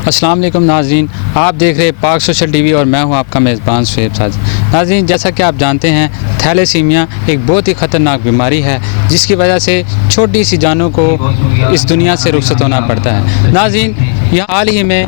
अस्सलाम वालेकुम नाज़रीन, आप देख रहे हैं पाक सोशल टीवी और मैं हूं आपका मेज़बान शुएब साजिद। नाज़रीन, जैसा कि आप जानते हैं थैलेसीमिया एक बहुत ही ख़तरनाक बीमारी है जिसकी वजह से छोटी सी जानों को इस दुनिया से रुखसत होना पड़ता है। नाज़रीन, यहाँ हाल ही में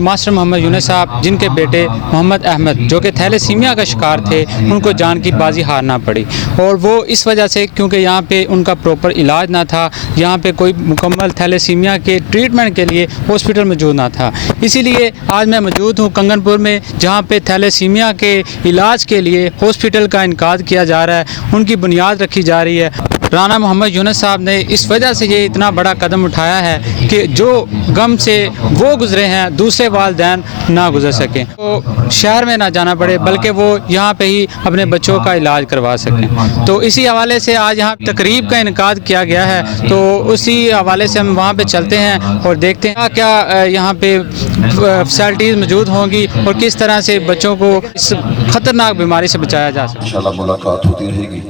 मास्टर मोहम्मद यूनुस साहब जिनके बेटे मोहम्मद अहमद जो कि थैलेसीमिया का शिकार थे, उनको जान की बाजी हारना पड़ी और वो इस वजह से क्योंकि यहाँ पे उनका प्रॉपर इलाज ना था, यहाँ पे कोई मुकम्मल थैलेसीमिया के ट्रीटमेंट के लिए हॉस्पिटल मौजूद ना था। इसीलिए आज मैं मौजूद हूँ कंगनपुर में, जहाँ पे थैलेसीमिया के इलाज के लिए हॉस्पिटल का इनकाद किया जा रहा है, उनकी बुनियाद रखी जा रही है। राना मोहम्मद यूनुस साहब ने इस वजह से ये इतना बड़ा कदम उठाया है कि जो गम से वो गुजरे हैं दूसरे वालिदैन ना गुजर सकें, तो शहर में ना जाना पड़े बल्कि वो यहाँ पे ही अपने बच्चों का इलाज करवा सकें। तो इसी हवाले से आज यहाँ तकरीब का इनकाद किया गया है, तो उसी हवाले से हम वहाँ पे चलते हैं और देखते हैं क्या यहाँ पे फैसिलिटीज़ मौजूद होंगी और किस तरह से बच्चों को इस ख़तरनाक बीमारी से बचाया जा सके। इंशाल्लाह मुलाकात होती रहेगी।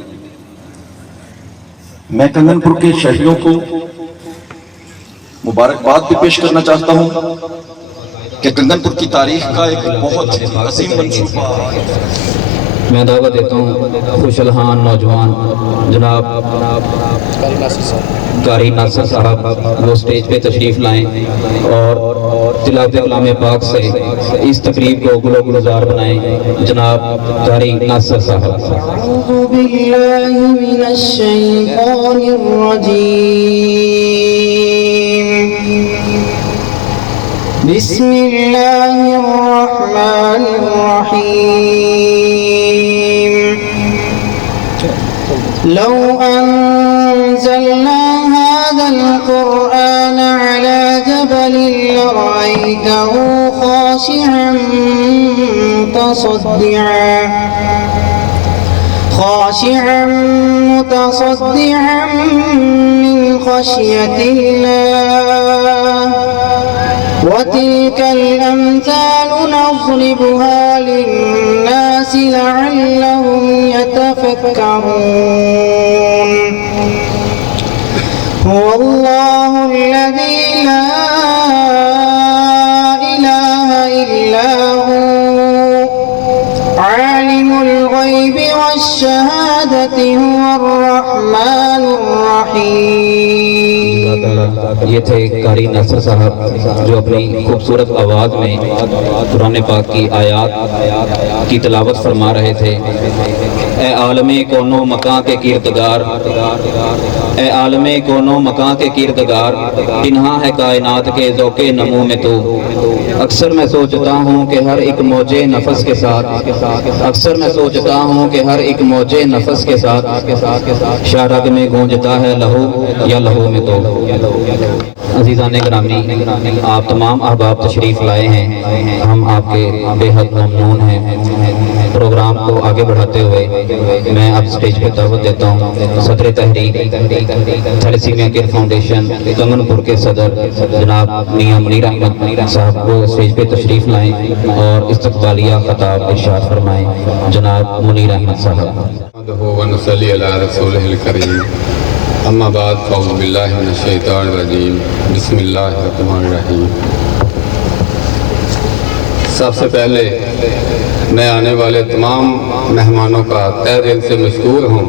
मैं कंगनपुर के शहरियों को मुबारकबाद भी पेश करना चाहता हूं कि कंगनपुर की तारीख का एक बहुत अजीम मंसूबा मैं दावा देता हूँ खुशलहान नौजवान जनाब कारी नासिर साहब वो स्टेज पे तशरीफ़ लाएं और तिलावत कलाम पाक से इस तकरीब को गुलजार बनाएं। जनाब कारी नासिर साहब। لو أنزلنا هذا القرآن على جبل لرأيته خاشعا متصدعا من خشية الله وتلك الأمثال نضربها للناس لعلهم يتفكرون. هو الله الذي لا إله إلا هو عالم الغيب والشهادة هو الرحمن الرحيم. یہ تھے قاری ناصر صاحب جو اپنی خوبصورت آواز میں قرآن پاک کی آیات کی تلاوت فرما رہے تھے۔ اے عالم کونو مکان کے کردگار، اے عالم کونو مکان کے کردگار، پنہا ہے کائنات کے ذوق نمو میں تو۔ اکثر میں سوچتا ہوں کہ ہر ایک موج نفس کے ساتھ، اکثر میں سوچتا ہوں کہ ہر ایک موج نفس کے ساتھ شاہ رگ میں گونجتا ہے لہو یا لہو میں تو۔ عزیزان گرامی، آپ تمام احباب تشریف لائے ہیں، ہم آپ کے بے حد ممنون ہیں۔ پروگرام کو آگے بڑھاتے ہوئے میں اب سٹیج پہ دعوت دیتا ہوں صدر تحریک تھیلیسیمیا کیئر فاؤنڈیشن کنگنپور کے صدر جناب میاں منیر احمد صاحب کو سٹیج پہ تشریف لائیں اور استقبالیہ خطاب ارشاد فرمائیں۔ جناب منیر احمد صاحب۔ ونصلی علی رسولہ الکریم، اما بعد فاعوذ باللہ من الشیطان الرجیم، بسم اللہ الرحمن الرحیم۔ سب سے پہلے میں آنے والے تمام مہمانوں کا تہ دل سے مشکور ہوں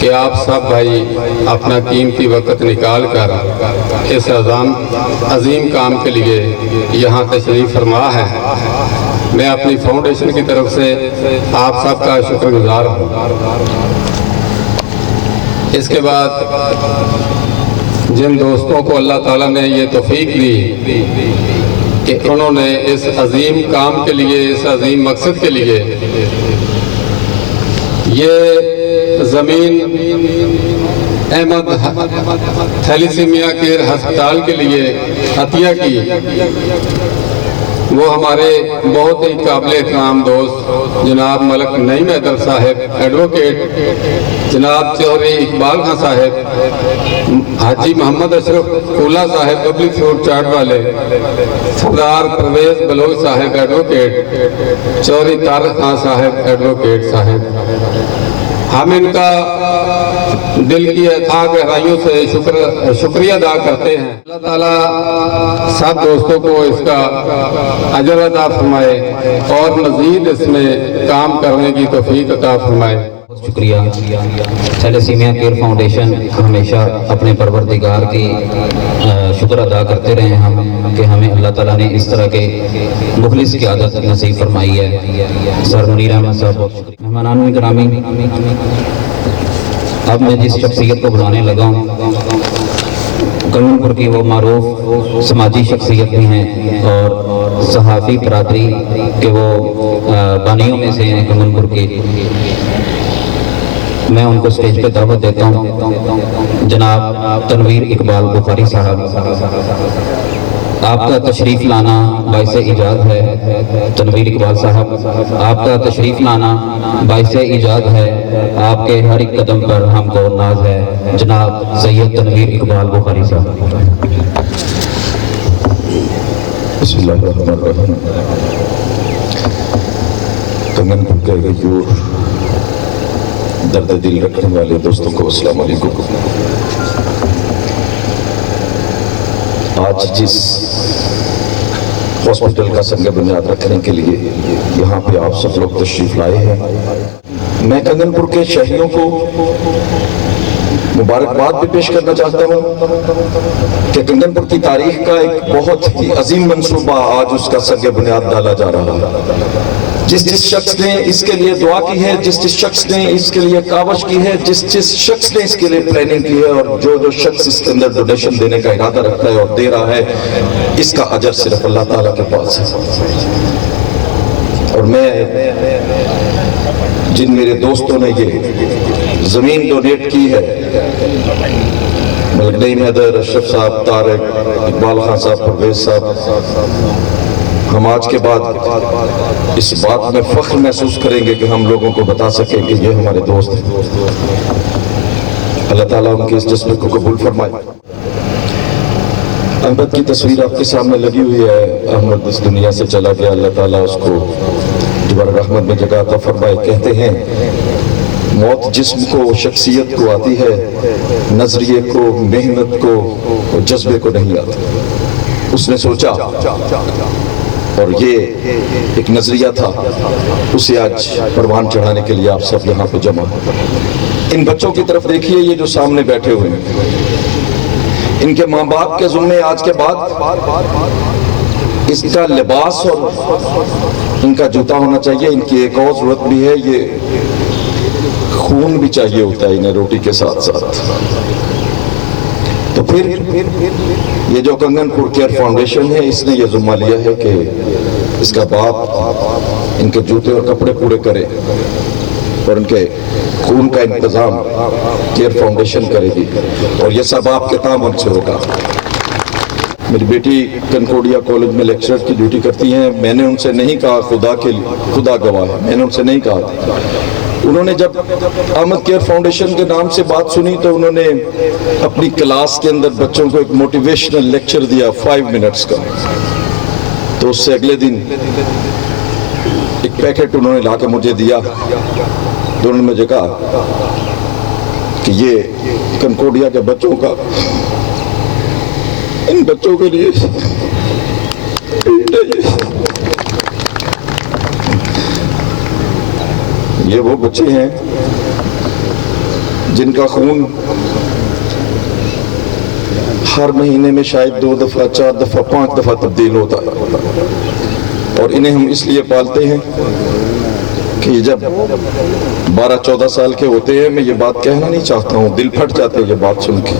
کہ آپ سب بھائی اپنا قیمتی وقت نکال کر اس عظیم کام کے لیے یہاں تشریف فرما ہے۔ میں اپنی فاؤنڈیشن کی طرف سے آپ سب کا شکر گزار ہوں۔ اس کے بعد جن دوستوں کو اللہ تعالیٰ نے یہ توفیق دی کہ انہوں نے اس عظیم کام کے لیے، اس عظیم مقصد کے لیے یہ زمین احمد تھیلیسیمیا کیئر ہسپتال کے لیے عطیہ کی، وہ ہمارے بہت ہی قابل احترام دوست جناب ملک نعیم حیدر صاحب ایڈوکیٹ، جناب چودھری اقبال خان صاحب، حاجی محمد اشرف کولا صاحب پبلک فروٹ چاٹ والے، سردار پرویز بلوچ صاحب ایڈوکیٹ، چودھری طارق خان صاحب ایڈوکیٹ صاحب، ہم ان کا दिल की अथाह गहराइयों से शुक्रिया अदा करते हैं। अल्लाह ताला सब दोस्तों को इसका अजर अता फरमाए और मज़ीद इसमें काम करने की तौफीक अता फरमाए। शुक्रिया। थैलेसीमिया केयर फाउंडेशन हमेशा अपने परवरदिगार की शुक्र अदा करते रहे हम कि हमें अल्लाह ताला ने इस तरह के मुखलिस की आदत नसीब फरमाई है। सर मुनीर अहमद साहब, मेहमानान ग्रामी, अब मैं जिस शख्सियत को बुलाने लगा हूँ कंगनपुर की वो मारूफ समाजी शख्सियत भी हैं और सहाफ़ी बरादरी के वो बानियों में से हैं कंगनपुर के। मैं उनको स्टेज पे दावत देता हूँ। जनाब तनवीर इकबाल बुखारी साहब, आपका तशरीफ़ लाना बाइसे इजाद है। तनवीर इकबाल साहब, आपका तशरीफ़ लाना बाइसे इजाद है। आपके हर एक कदम पर हमको नाज है। जनाब सैयद तनवीर इकबाल बुखारी साहब। बिस्मिल्लाहिर्रहमानिर्रहीम। कंगनपुर के गयूर दर्द दिल रखने वाले दोस्तों को अस्सलाम वालेकुम। आज जिस हॉस्पिटल का संग बुनियाद रखने के लिए यहाँ पे आप सब लोग तशरीफ लाए हैं, मैं कंगनपुर के शहरियों को मुबारकबाद भी पेश करना चाहता हूँ कि कंगनपुर की तारीख का एक बहुत ही अजीम मंसूबा आज उसका संग बुनियाद डाला जा रहा है। जिस शख्स ने इसके लिए दुआ की है, जिस शख्स ने इसके लिए कावश की है, जिस शख्स ने इसके लिए प्लानिंग की है और जो शख्स इसके अंदर डोनेशन देने का इरादा रखता है और दे रहा है, इसका अजर सिर्फ अल्लाह ताला के पास है। और मैं जिन मेरे दोस्तों ने ये जमीन डोनेट की है, मलिक नईम हैदर, अशरफ साहब, तारिक, इकबाल खान साहब, परवेज साहब, हम आज के बाद इस बात में फख्र महसूस करेंगे कि हम लोगों को बता सकें कि ये हमारे दोस्त हैं। अल्लाह ताला उनके इस जज्बे को कबूल फरमाए। अहमद की तस्वीर आपके सामने लगी हुई है। अहमद इस दुनिया से चला गया, अल्लाह ताला उसको जुबर रहमत में जगह अता फरमाए। कहते हैं मौत जिस्म को, शख्सियत को आती है, नजरिए को, मेहनत को और जज्बे को नहीं आती। उसने सोचा और ये एक नजरिया था, उसे आज परवान चढ़ाने के लिए आप सब यहाँ पे जमा। इन बच्चों की तरफ देखिए, ये जो सामने बैठे हुए हैं, इनके माँ बाप के जुम्मे आज के बाद इसका लिबास और इनका जूता होना चाहिए। इनकी एक और जरूरत भी है, ये खून भी चाहिए होता है इन्हें रोटी के साथ साथ। तो फिर ये जो कंगनपुर केयर फाउंडेशन है, इसने ये जुम्मा लिया है कि इसका बाप इनके जूते और कपड़े पूरे करे और उनके खून का इंतजाम केयर फाउंडेशन करेगी और ये सब आपके तामन से होगा। मेरी बेटी कनकोडिया कॉलेज में लेक्चरर की ड्यूटी करती हैं। मैंने उनसे नहीं कहा, खुदा गवाह है, मैंने उनसे नहीं कहा। उन्होंने जब अहमद केयर फाउंडेशन के नाम से बात सुनी तो उन्होंने अपनी क्लास के अंदर बच्चों को एक मोटिवेशनल लेक्चर दिया 5 मिनट्स का। तो उससे अगले दिन एक पैकेट उन्होंने ला के मुझे दिया। तो उन्होंने मुझे कहा कि ये कनकोडिया के बच्चों का, इन बच्चों के लिए ये वो बच्चे हैं जिनका खून हर महीने में शायद 2 दफा, 4 दफा, 5 दफा तब्दील होता है। और इन्हें हम इसलिए पालते हैं कि जब 12-14 साल के होते हैं, मैं ये बात कहना नहीं चाहता हूँ, दिल फट जाते हैं ये बात सुन के।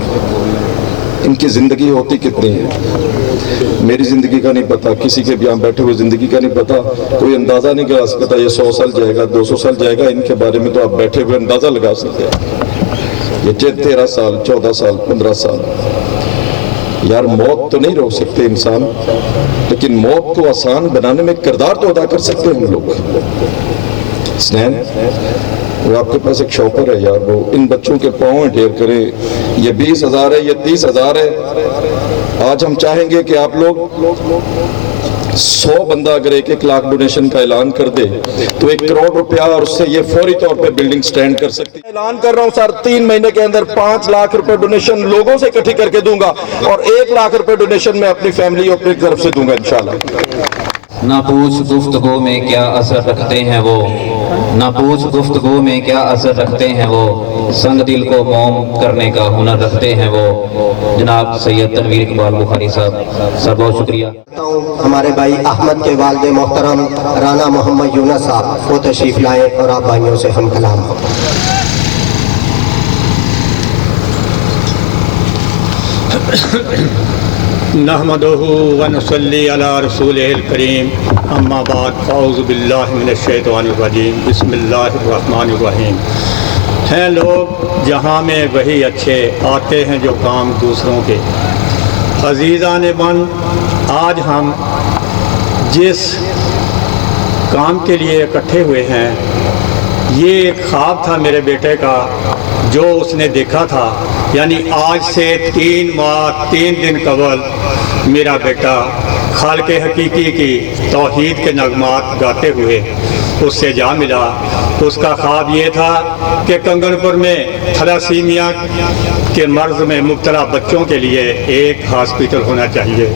इनकी जिंदगी होती कितनी है, मेरी जिंदगी का नहीं पता, किसी के भी यहाँ बैठे हुए जिंदगी का नहीं पता, कोई अंदाजा नहीं लगा सकता ये 100 साल जाएगा, 200 साल जाएगा। इनके बारे में तो आप बैठे हुए अंदाजा लगा सकते हैं। ये 13 साल, 14 साल, 15 साल। यार मौत तो नहीं रोक सकते इंसान, लेकिन मौत को आसान बनाने में किरदार तो अदा कर सकते हैं हम लोग। स्नैन, वो आपके पास एक शॉपर है यार, वो इन बच्चों के पाँव ढेर करे। ये 20,000 है, ये 30,000 है। आज हम चाहेंगे कि आप लोग 100 बंदा अगर 1-1 लाख डोनेशन का ऐलान कर दे तो 1 करोड़ रुपया, और उससे ये फौरी तौर पे बिल्डिंग स्टैंड कर सकती है। ऐलान कर रहा हूँ सर, 3 महीने के अंदर 5 लाख रुपए डोनेशन लोगों से इकट्ठी करके दूंगा और 1 लाख रुपए डोनेशन मैं अपनी फैमिली और अपनी तरफ से दूंगा इंशाल्लाह। ना पूछ गुफ्तगू में क्या असर रखते हैं वो, ना पूछ गुफ्तगू में क्या असर रखते हैं वो, संग दिल को मौम करने का हुनर रखते हैं वो। जनाब सैयद तनवीर इकबाल बुखारी साहब, सर बहुत शुक्रिया। हमारे भाई अहमद के वालिद मोहतरम राना मोहम्मद यूनुस साहब वो तशरीफ लाए और आप भाइयों से हम कलाम हो। नहमदुहु व नुसल्ली अला रसूलिहिल करीम, अम्मा बाद, फ़अऊज़ु बिल्लाहि मिनश शैतानिर रजीम, बिस्मिल्लाहिर रहमानिर रहीम। हैं लोग जहाँ में वही अच्छे, आते हैं जो काम दूसरों के। अज़ीज़ान मन, आज हम जिस काम के लिए इकट्ठे हुए हैं, ये एक ख्वाब था मेरे बेटे का जो उसने देखा था। यानी आज से 3 माह 3 दिन कबल मेरा बेटा खालिक़ हकीकी की तौहीद के नगमात गाते हुए उससे जा मिला। उसका ख्वाब ये था कि कंगनपुर में थैलेसीमिया के मर्ज़ में मुब्तला बच्चों के लिए एक हॉस्पिटल होना चाहिए।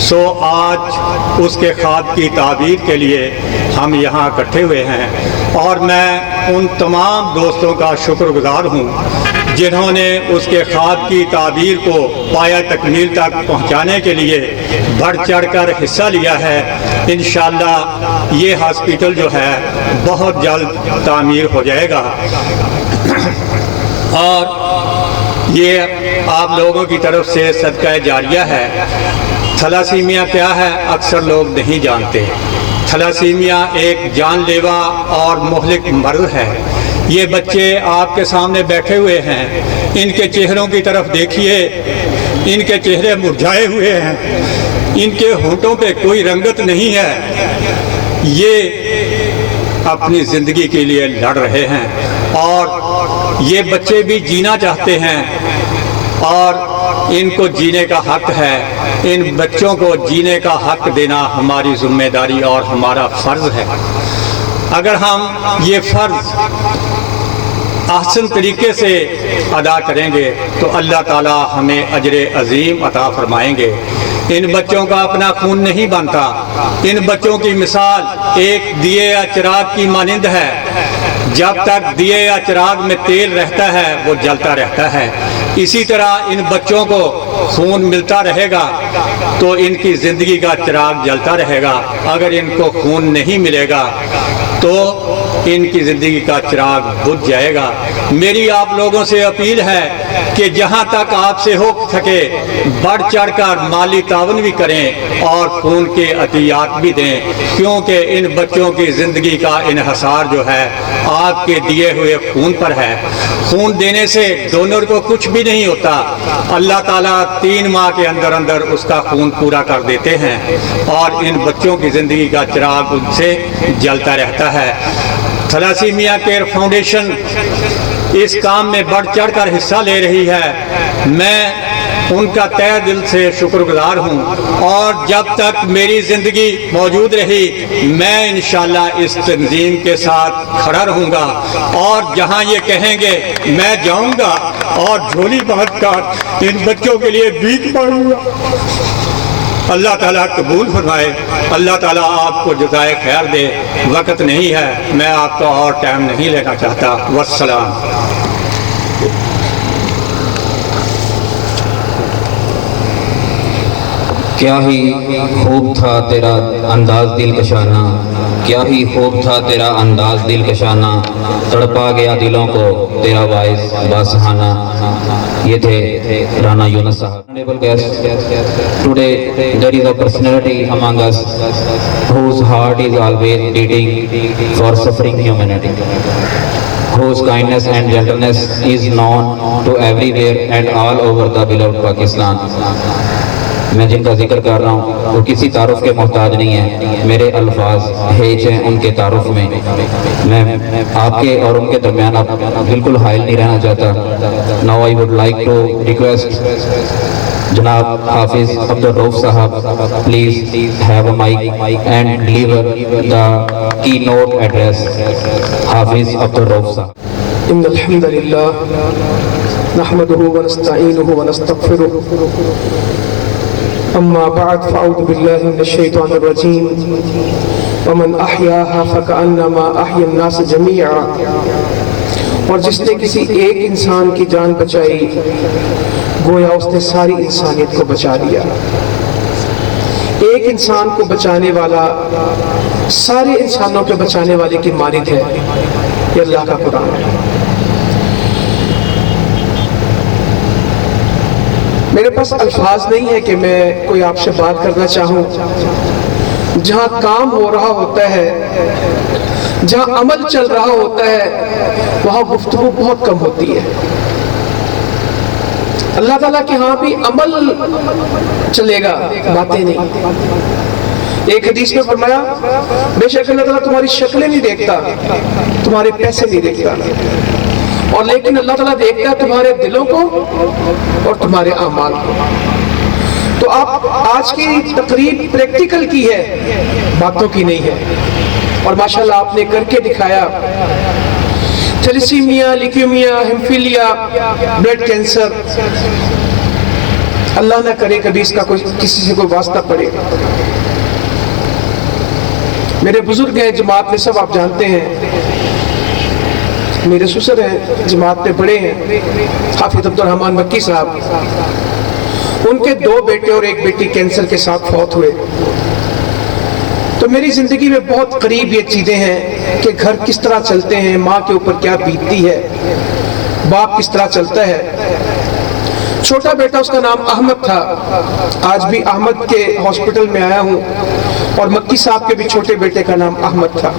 सो आज उसके ख्वाब की ताबीर के लिए हम यहाँ इकट्ठे हुए हैं और मैं उन तमाम दोस्तों का शुक्रगुजार हूँ जिन्होंने उसके ख्वाब की ताबीर को पाया तकमील तक पहुँचाने के लिए बढ़ चढ़ कर हिस्सा लिया है। इंशाअल्लाह ये हॉस्पिटल जो है बहुत जल्द तामीर हो जाएगा और ये आप लोगों की तरफ से सदका जारिया है। थैलेसीमिया क्या है अक्सर लोग नहीं जानते। थैलेसीमिया एक जानलेवा और मुहलिक मर्ज़ है। ये बच्चे आपके सामने बैठे हुए हैं, इनके चेहरों की तरफ देखिए, इनके चेहरे मुरझाए हुए हैं, इनके होंठों पे कोई रंगत नहीं है। ये अपनी ज़िंदगी के लिए लड़ रहे हैं और ये बच्चे भी जीना चाहते हैं और इनको जीने का हक है। इन बच्चों को जीने का हक देना हमारी जिम्मेदारी और हमारा फ़र्ज़ है। अगर हम ये फ़र्ज़ ahसन तरीके से अदा करेंगे तो अल्लाह ताला हमें अजर अज़ीम अता फरमाएंगे। इन बच्चों का अपना खून नहीं बनता। इन बच्चों की मिसाल एक दिए या चिराग की मानिंद है। जब तक दिए या चिराग में तेल रहता है वो जलता रहता है। इसी तरह इन बच्चों को खून मिलता रहेगा तो इनकी ज़िंदगी का चिराग जलता रहेगा। अगर इनको खून नहीं मिलेगा तो इनकी ज़िंदगी का चिराग बुझ जाएगा। मेरी आप लोगों से अपील है कि जहाँ तक आपसे हो सके बढ़ चढ़ कर माली तावन भी करें और खून के अतियात भी दें, क्योंकि इन बच्चों की ज़िंदगी का इन्हसार जो है आपके दिए हुए खून पर है। खून देने से डोनर को कुछ भी नहीं होता। अल्लाह ताला 3 माह के अंदर अंदर उसका खून पूरा कर देते हैं और इन बच्चों की ज़िंदगी का चिराग उनसे जलता रहता है। थैलेसीमिया केयर फाउंडेशन इस काम में बढ़ चढ़ कर हिस्सा ले रही है। मैं उनका तहे दिल से शुक्रगुजार हूँ और जब तक मेरी ज़िंदगी मौजूद रही मैं इंशाअल्लाह इस तंजीम के साथ खड़ा रहूँगा और जहाँ ये कहेंगे मैं जाऊँगा और झोली बांध कर इन बच्चों के लिए भीख मांगूंगा। अल्लाह ताला कबूल फरमाए। अल्लाह ताला आपको जज़ाए खैर दे। वक्त नहीं है, मैं आपका और टाइम नहीं लेना चाहता। वस्सलाम। क्या ही खूब था तेरा अंदाज दिल कशाना, क्या ही खूब था तेरा अंदाज दिल कशाना, तड़पा गया दिलों को तेरा वाइस बासहाना। ये थे राना यूनुस साहब। Honorable guest, today there is a personality among us whose heart is always beating for suffering humanity, whose kindness and gentleness is known to everywhere and all over the beloved Pakistan. मैं जिनका जिक्र कर रहा हूँ वो किसी तारुफ के मोहताज नहीं है। मेरे अल्फाज हेज हैं उनके तारुफ में। मैं आपके और उनके दरमियान अब बिल्कुल हाइल नहीं रहना चाहता। Now I would like to request جناب حافظ عبدالرؤف صاحب please have a mike and deliver the keynote address. حافظ عبدالرؤف صاحب. ان الحمد لله نحمده ونستعينه ونستغفره اما بعد فاعوذ بالله من الشيطان الرجيم ومن احياها فكأنما احيا الناس جميعا. اور جس نے کسی ایک انسان کی جان بچائی گویا اس نے ساری انسانیت کو بچا لیا. ایک انسان کو بچانے والا سارے انسانوں کے بچانے والے کی مانند ہے. یہ اللہ کا قرآن ہے. میرے پاس الفاظ نہیں ہے کہ میں کوئی آپ سے بات کرنا چاہوں. جہاں کام ہو رہا ہوتا ہے، جہاں عمل چل رہا ہوتا ہے، وہاں گفتگو بہت کم ہوتی ہے. اللہ تعالیٰ کے ہاں بھی عمل چلے گا، باتیں نہیں. ایک حدیث میں فرمایا بے شک اللہ تعالیٰ تمہاری شکلیں نہیں دیکھتا، تمہارے پیسے نہیں دیکھتا، اور لیکن اللہ تعالیٰ دیکھتا ہے تمہارے دلوں کو اور تمہارے اعمال کو. تو آپ آج کی تقریب پریکٹیکل کی ہے، باتوں کی نہیں ہے. اور ماشاءاللہ آپ نے کر کے دکھایا. تھیلیسیمیا، لیکیمیا، ہیموفیلیا، بلڈ کینسر، اللہ نہ کرے کبھی اس کا کسی سے کوئی واسطہ پڑے. میرے بزرگ ہیں جماعت میں، سب آپ جانتے ہیں. میرے سسر ہیں جماعت میں بڑے ہیں، حافظ عبدالرحمن مکی صاحب. ان کے 2 بیٹے اور 1 بیٹی کینسر کے ساتھ فوت ہوئے. تو میری زندگی میں بہت قریب یہ چیزیں ہیں کہ گھر کس طرح چلتے ہیں، ماں کے اوپر کیا بیتتی ہے، باپ کس طرح چلتا ہے. چھوٹا بیٹا اس کا نام احمد تھا. آج بھی احمد کے ہاسپٹل میں آیا ہوں. اور مکی صاحب کے بھی چھوٹے بیٹے کا نام احمد تھا.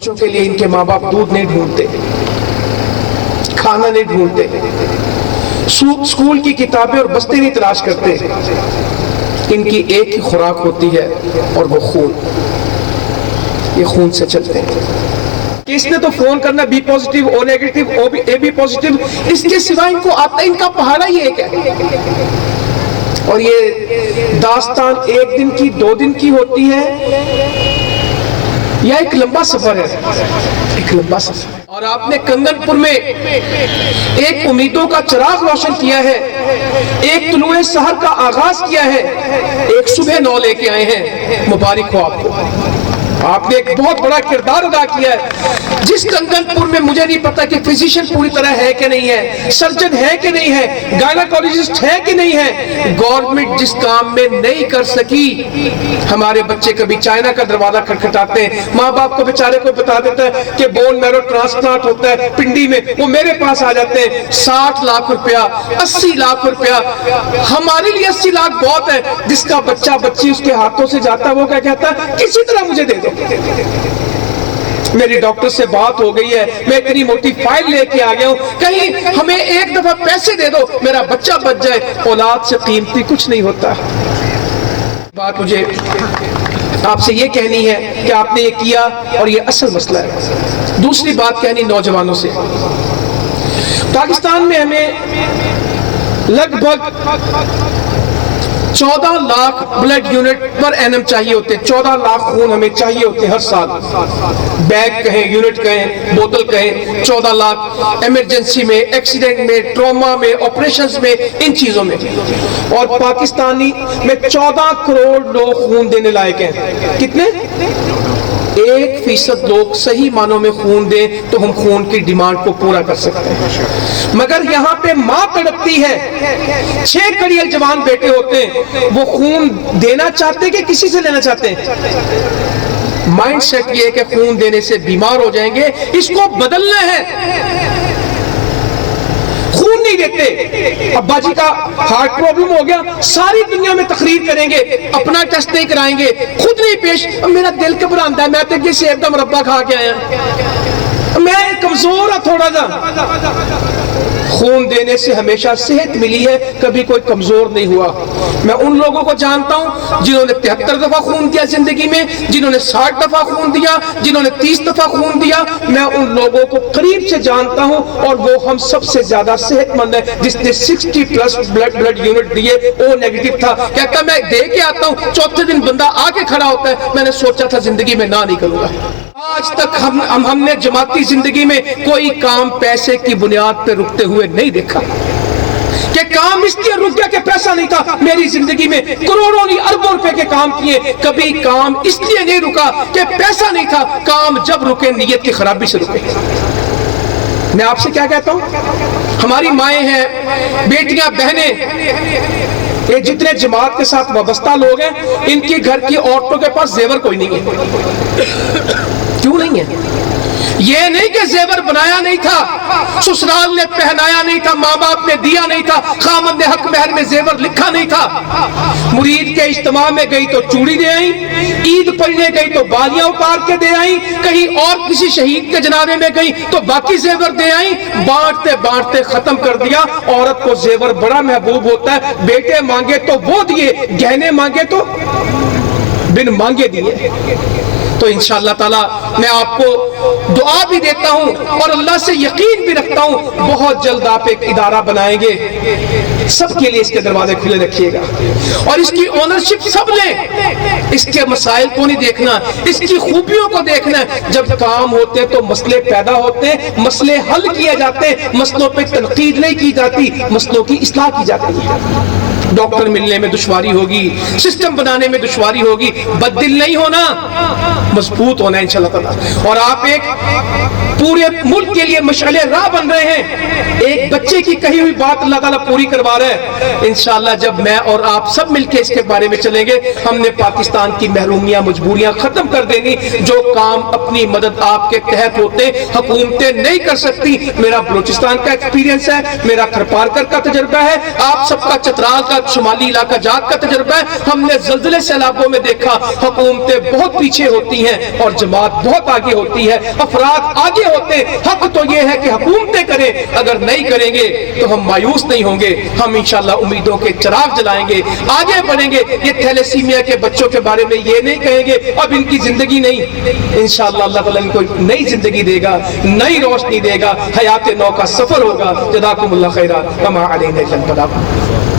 بچوں کے لیے ان کے ماں باپ دودھ نہیں ڈھونڈتے، کھانا نہیں ڈھونڈتے، اسکول کی کتابیں اور بستے نہیں تلاش کرتے. ان کی ایک ہی خوراک ہوتی ہے اور وہ خون. یہ خون سے چلتے ہیں. اس نے تو فون کرنا B positive, O negative, A B positive, اس کے سوا ان کو آتا ہے. ان کا پہاڑا ہی ایک ہے. اور یہ داستان 1 دن کی 2 دن کی ہوتی ہے یا ایک لمبا سفر ہے، ایک لمبا سفر. اور آپ نے کنگن پور میں ایک امیدوں کا چراغ روشن کیا ہے، ایک طلوع سحر کا آغاز کیا ہے، ایک صبح 9 لے کے آئے ہیں. مبارک ہو آپ کو. آپ نے ایک بہت بڑا کردار ادا کیا ہے. جس کنگن پور میں مجھے نہیں پتا کہ فزیشین پوری طرح ہے کہ نہیں ہے، سرجن ہے کہ نہیں ہے، گائناکولوجسٹ ہے کہ نہیں ہے. گورنمنٹ جس کام میں نہیں کر سکی، ہمارے بچے کبھی چائنا کا دروازہ کھٹکھٹاتے ہیں. ماں باپ کو بیچارے کو بتا دیتا ہے کہ بون میرو ٹرانسپلانٹ ہوتا ہے پنڈی میں، وہ میرے پاس آ جاتے ہیں. 60 لاکھ روپیہ، 80 لاکھ روپیہ. ہمارے لیے 80 لاکھ بہت ہے. جس کا بچہ بچی اس کے ہاتھوں سے جاتا ہے وہ کیا کہتا ہے؟ کسی طرح مجھے دے دو. میری ڈاکٹر سے بات ہو گئی ہے، میں اتنی موٹی فائل لے کے آ گیا ہوں، کہیں ہمیں ایک دفعہ پیسے دے دو، میرا بچہ بچ جائے. اولاد سے قیمتی کچھ نہیں ہوتا. بات مجھے آپ سے یہ کہنی ہے کہ آپ نے یہ کیا اور یہ اصل مسئلہ ہے. دوسری بات کہنی نوجوانوں سے. پاکستان میں ہمیں لگ بھگ 14 lakh blood unit per annum چاہیے ہوتے ہیں. 14 لاکھ خون ہمیں چاہیے ہوتے ہیں ہر سال. بیگ کہیں، یونٹ کہیں، بوتل کہیں، 14 لاکھ ایمرجنسی میں، ایکسیڈنٹ میں، ٹراما میں، آپریشنز میں، ان چیزوں میں. اور پاکستانی میں 14 کروڑ لوگ خون دینے لائق ہیں. کتنے؟ 1% لوگ صحیح معنوں میں خون دیں تو ہم خون کی ڈیمانڈ کو پورا کر سکتے ہیں. مگر یہاں پہ ماں تڑپتی ہے، 6 کڑیل جوان بیٹے ہوتے ہیں، وہ خون دینا چاہتے ہیں کہ کسی سے لینا چاہتے ہیں؟ مائنڈ سیٹ یہ ہے کہ خون دینے سے بیمار ہو جائیں گے، اس کو بدلنا ہے. خون نہیں دیتے. ابا جی کا ہارٹ پرابلم ہو گیا، ساری دنیا میں تقریر کریں گے، اپنا ٹیسٹ نہیں کرائیں گے، خود نہیں پیش. میرا دل گھبراتا ہے، میں تو یہ سیب کا مربع کھا کے آیا، میں کمزور ہوں تھوڑا سا. खून देने से हमेशा सेहत मिली है, कभी कोई कमजोर नहीं हुआ। मैं उन लोगों को जानता हूं जिन्होंने 73 दफा खून दिया जिंदगी में, जिन्होंने 60 दफा खून दिया, जिन्होंने 30 दफा खून दिया। मैं उन लोगों को करीब से जानता हूं और वो हम सबसे ज्यादा सेहतमंद है। जिसने 60+ ब्लड यूनिट दिए, ओ नेगेटिव था, कहता मैं दे के आता हूं, चौथे दिन बंदा आके खड़ा होता है, मैंने सोचा था जिंदगी में ना नहीं करूंगा। आज तक हमने जमाती जिंदगी में कोई काम पैसे की बुनियाद पे रुकते हुए नहीं देखा कि काम इसलिए रुक गया कि पैसा नहीं था। मेरी जिंदगी में करोड़ों नहीं अरबों रुपए के काम किए, कभी काम इसलिए नहीं रुका कि पैसा नहीं था। काम जब रुके नियत की खराबी से रुके। मैं आपसे क्या कहता हूं, हमारी माएं हैं, बेटियां, बहनें, ये जितने जमात के साथ वाबस्ता लोग हैं, इनकी घर की औरतों के पास जेवर कोई नहीं है। क्यों नहीं है? ये नहीं कि जेवर बनाया नहीं था, ससुराल ने पहनाया नहीं था, माँ बाप ने दिया नहीं था, खामद ने हक महर में जेवर लिखा नहीं था। मुरीद के इज्तिमा में गई तो चूड़ी दे आई, ईद पढ़ने गई तो बालियां उतार के दे आई, कहीं और किसी शहीद के जनाजे में गई तो बाकी जेवर दे आई। बांटते बांटते खत्म कर दिया। औरत को जेवर बड़ा महबूब होता है, बेटे मांगे तो वो दिए, गहने मांगे तो बिन मांगे दिए। तो इंशाअल्लाह ताला मैं आपको दुआ भी देता हूं और अल्लाह से यकीन भी रखता हूं, बहुत जल्द आप एक इदारा बनाएंगे, सबके लिए इसके दरवाजे खुले रखिएगा और इसकी ओनरशिप सब लें। इसके मसाइल को नहीं देखना, इसकी खूबियों को देखना है। जब काम होते तो मसले पैदा होते, मसले हल किए जाते, मसलों पे तनकीद नहीं की जाती, मसलों की इस्लाह की जाती है। डॉक्टर मिलने में दुश्वारी होगी, सिस्टम बनाने में दुश्वारी होगी, बददिल नहीं होना, मजबूत होना इंशाअल्लाह ताला। और आप एक पूरे मुल्क के लिए मशाले राह बन रहे हैं। एक बच्चे की कही हुई बात अल्लाह ताला पूरी करवा रहा है। इंशाअल्लाह जब मैं और आप सब मिलके इसके बारे में चलेंगे, हमने पाकिस्तान की महरूमियां, मजबूरियां खत्म कर देनी। जो काम अपनी मदद आपके तहत होते हुकूमतें नहीं कर सकती। मेरा बलूचिस्तान का एक्सपीरियंस है, मेरा खरपारकर का तजर्बा है, आप सबका चतराल का, शुमाली इलाका जात का तजर्बा है। हमने ज़लज़ले सैलाबों में देखा हुकूमतें बहुत पीछे होती हैं और जमात बहुत आगे होती है, अफराद आगे होते। हक तो ये है कि हुकूमतें करें, अगर नहीं करेंगे तो हम मायूस नहीं होंगे। हम इंशाअल्लाह उम्मीदों के चिराग जलाएंगे, आगे बढ़ेंगे। ये थैलेसीमिया के बच्चों के बारे में ये नहीं कहेंगे अब इनकी जिंदगी नहीं। इंशाअल्लाह अल्लाह ताला इनको नई जिंदगी देगा, नई रोशनी देगा, हयात नौ का सफर होगा। जज़ाकुमुल्लाह खैरा, वमा अलैना इल्लल बलाग।